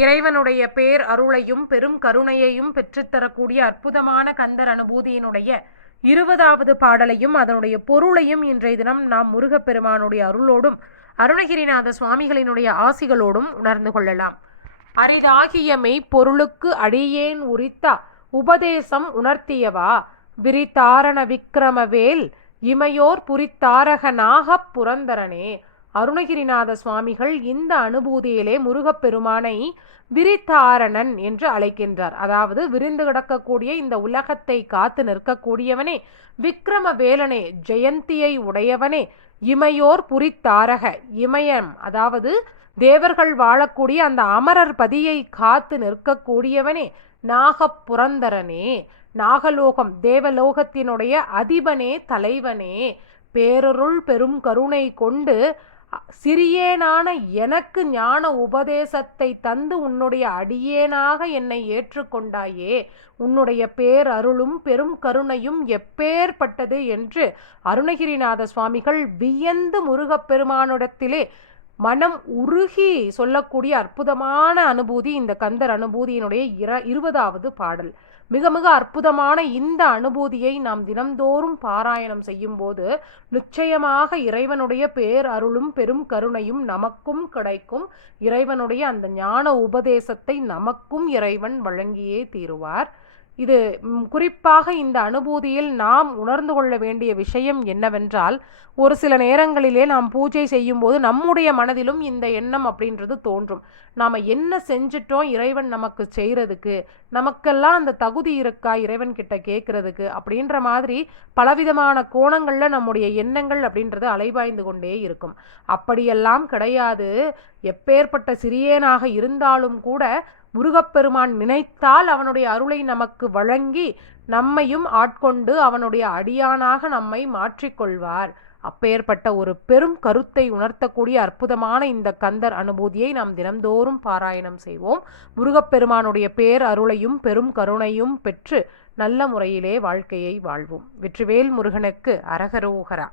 இறைவனுடைய பேர் அருளையும் பெரும் கருணையையும் பெற்றுத்தரக்கூடிய அற்புதமான கந்தர் அனுபூதியினுடைய 20வது பாடலையும் அதனுடைய பொருளையும் இன்றைய தினம் நாம் முருகப்பெருமானுடைய அருளோடும் அருணகிரிநாத சுவாமிகளினுடைய ஆசிகளோடும் உணர்ந்து கொள்ளலாம். அரிதாகிய மெய்ப்பொருளுக்கு அடியேன் உரித்தா உபதேசம் உணர்த்தியவா விரித்தாரண விக்கிரமவேல் இமையோர் புரித்தாரகனாகப் புரந்தரனே. அருணகிரிநாத சுவாமிகள் இந்த அனுபூதியிலே முருகப்பெருமானை விரித்தாரணன் என்று அழைக்கின்றார். அதாவது விரிந்து கிடக்கக்கூடிய இந்த உலகத்தை காத்து நிற்கக்கூடியவனே, விக்ரம வேலனே, ஜெயந்தியை உடையவனே, இமையோர் புரித்தாரக, இமயம் அதாவது தேவர்கள் வாழக்கூடிய அந்த அமரர் பதியை காத்து நிற்கக்கூடியவனே, நாகப்புரந்தரனே, நாகலோகம் தேவலோகத்தினுடைய அதிபனே, தலைவனே, பேரருள் பெரும் கருணை கொண்டு சிறியேனான எனக்கு ஞான உபதேசத்தை தந்து உன்னுடைய அடியேனாக என்னை ஏற்றுக்கொண்டாயே, உன்னுடைய பேரருளும் பெரும் கருணையும் எப்பேற்பட்டது என்று அருணகிரிநாத சுவாமிகள் வியந்து முருகப்பெருமானிடத்திலே மனம் உருகி சொல்லக்கூடிய அற்புதமான அனுபூதி இந்த கந்தர் அனுபூதியினுடைய 20வது பாடல். மிக மிக அற்புதமான இந்த அனுபூதியை நாம் தினம்தோறும் பாராயணம் செய்யும் போது நிச்சயமாக இறைவனுடைய பேர் அருளும் பெரும் கருணையும் நமக்கும் கிடைக்கும். இறைவனுடைய அந்த ஞான உபதேசத்தை நமக்கும் இறைவன் வழங்கியே தீருவார். இது குறிப்பாக இந்த அனுபூதியில் நாம் உணர்ந்து கொள்ள வேண்டிய விஷயம் என்னவென்றால், ஒரு சில நேரங்களிலே நாம் பூஜை செய்யும் போது நம்முடைய மனதிலும் இந்த எண்ணம் அப்படின்றது தோன்றும். நாம் என்ன செஞ்சிட்டோம் இறைவன் நமக்கு செய்கிறதுக்கு, நமக்கெல்லாம் அந்த தகுதி இருக்கா இறைவன் கிட்ட கேட்கறதுக்கு அப்படின்ற மாதிரி பலவிதமான கோணங்களில் நம்முடைய எண்ணங்கள் அப்படின்றது அலைபாய்ந்து கொண்டே இருக்கும். அப்படியெல்லாம் கிடையாது. எப்பேற்பட்ட சிறியேனாக இருந்தாலும் கூட முருகப்பெருமான் நினைத்தால் அவனுடைய அருளை நமக்கு வழங்கி நம்மையும் ஆட்கொண்டு அவனுடைய அடியானாக நம்மை மாற்றிக்கொள்வார். அப்பேற்பட்ட ஒரு பெரும் கருத்தை உணர்த்தக்கூடிய அற்புதமான இந்த கந்தர் அனுபூதியை நாம் தினம்தோறும் பாராயணம் செய்வோம். முருகப்பெருமானுடைய பேர் அருளையும் பெரும் கருணையும் பெற்று நல்ல முறையிலே வாழ்க்கையை வாழ்வோம். வெற்றிவேல் முருகனுக்கு அரகரோகரா.